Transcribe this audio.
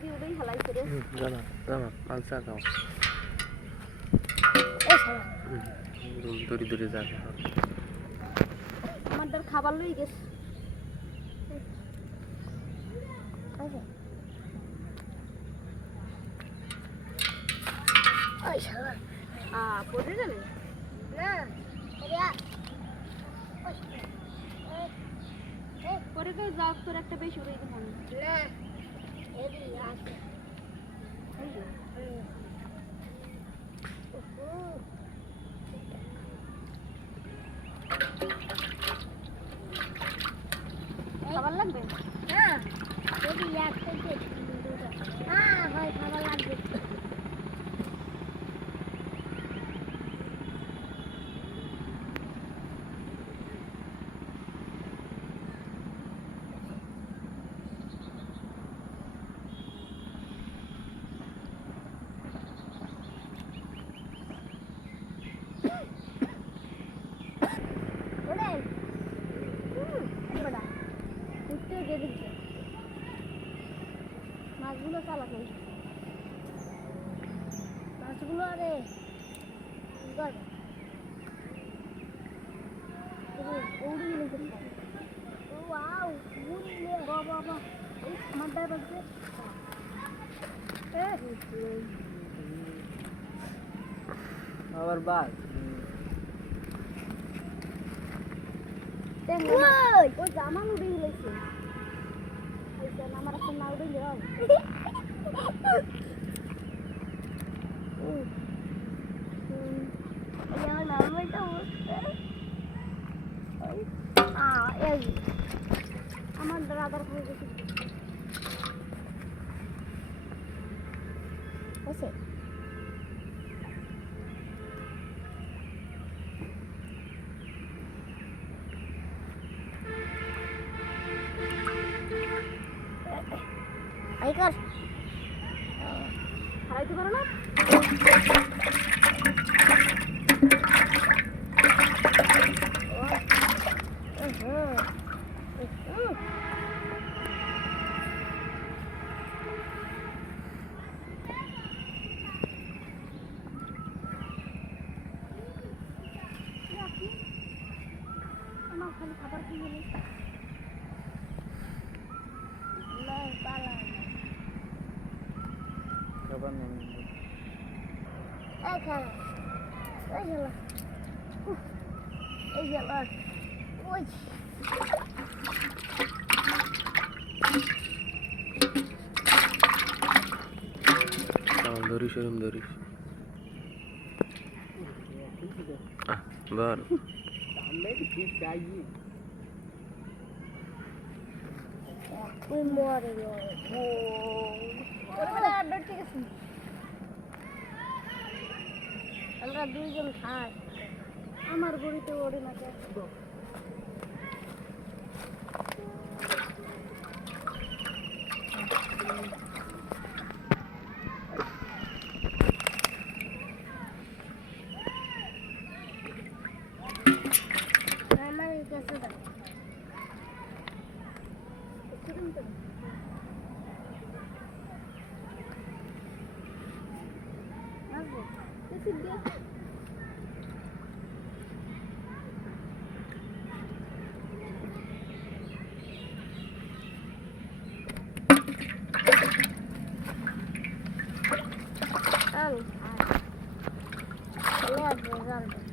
মুরগি উড়েই হালাইছে রে জানা জানা পাঁচা খাও এই শালা দড়ি দড়ি যাবে আমাদের খাবার লই গেছে ওই শালা পড়ে যাবে না পরে কেউ যাও তোর একটা বেশি উড়ে দিতে মনে না এদি আছে খাবার লাগবে হ্যাঁ এদি আছে হ্যাঁ হয় খাবার লাগবে মাছগুলো চালাক মাছগুলো আরে আবার বাস ওই জামা উড়ে গেছে আমার এখন না উড়ে যাও আমার দাদার খাই গেছে आई कर हाराइते पारो ना আমার খালি খাবার কি হলো না পালা খাবার নেই এই খেলা এই খেলা ওই ধরিস এরম ধরিস বার ওই মরে আমরা দুইজন খাই আমার গড়িতে ওড়ে না আমার কাছে দাও Chalo. Chalo,